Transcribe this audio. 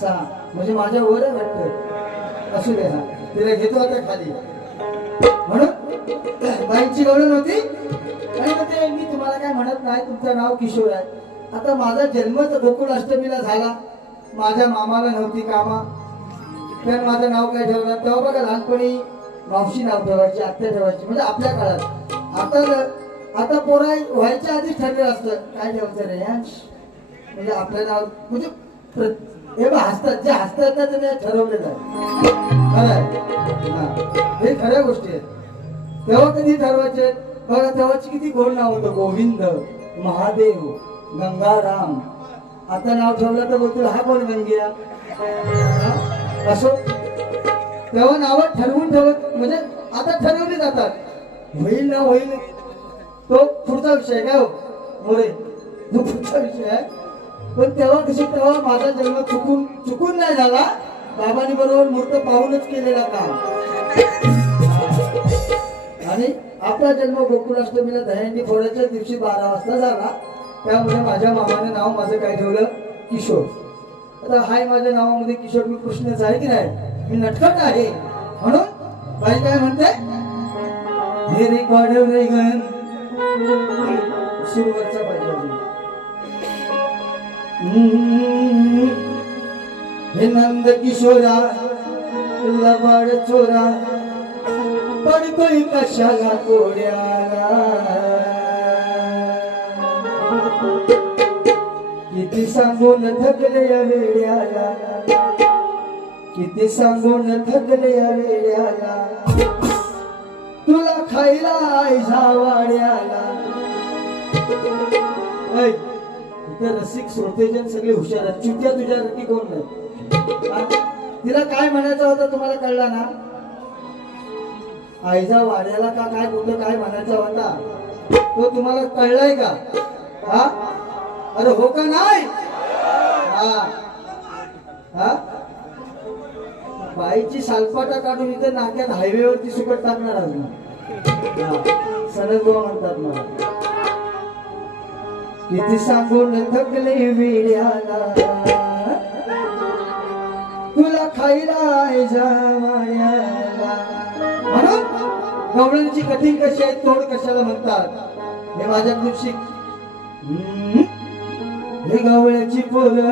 6 म्हणजे माझ्या वर आहे वाटतं. असू दे हा, तिला घेतो आता खाली. म्हणून बाईंची गवळण होती. आणि मग ते मी तुम्हाला काय म्हणत नाही, तुमचं नाव किशोर आहे. आता माझा जन्मच गोकुळाष्टमीला झाला. माझ्या मामाला नव्हती कामा, तर माझं नाव काय ठेवलं. तेव्हा बघा लहानपणी मावशी नाव ठेवायची, आत्या ठेवायची. म्हणजे आपल्या काळात आता पोरा व्हायच्या आधीच ठरलेलं असतं काय ठेवायचं रे यांश. म्हणजे आपल्या नाव म्हणजे हे हसतात, जे हसतात ना त्याने ठरवलेलं आहे. खरं आहे, हे खऱ्या गोष्टी आहेत. तेव्हा कधी ठरवायचे बघा, तेव्हाची किती गोड नाव होतं. गोविंद, महादेव, गंगाराम. आता नाव ठेवलं तर बोलतील हा कोण गंगिया. असो तेव्हा नाव ठरवून ठेवत, म्हणजे आता ठरवली जातात. होईल ना होईल तो पुढचा विषय काय हो मोरे, तो पुढचा विषय आहे. पण तेव्हा कशी, तेव्हा माझा जन्म चुकून नाही झाला. बाबांनी बरोबर मूर्त पाहूनच केलेला काम. आणि आपला जन्म गोकुळाष्टमीला दह्यांनी फोडायच्या दिवशी 12 वाजता झाला. त्यामुळे माझ्या मामाने नाव माझं काय ठेवलं, किशोर. आता हाय माझ्या नावामध्ये किशोर, मी कृष्णच आहे की नाही, मी नटखट आहे. म्हणून बाई काय म्हणते, हे रेकॉर्ड रेगन सुरुवातचा पाहिजे. हे नंद किशोरा लबाड चोरा पडतोय कशाला कोड्याला. किती सांगून थकले या वेड्याला, किती सांगून थकले या वेड्याला. तुला खायला आयझा वाड्याला. रसिक श्रोतेजन सगळे हुशार आहेत. चुट्या तुझ्यासाठी कोण नाही. तिला काय म्हणायचं होतं तुम्हाला कळला ना. आईजा वाड्याला का काय कुठं काय म्हणायचा होता तो तुम्हाला कळलाय का. हा अरे हो का नाही. हा हा बाईची सालपाटा काढून इथे नाक्यात हायवेवरती सुकट टाकणार अजून. सनद म्हणतात मला. किती सांगून थकले वेड्याला, तुला खायला जावाड्याला. म्हणून गवळणची कठीण कशी आहे, तोड कशाला म्हणतात हे माझ्या शिक. हे गवळ्याची पोरं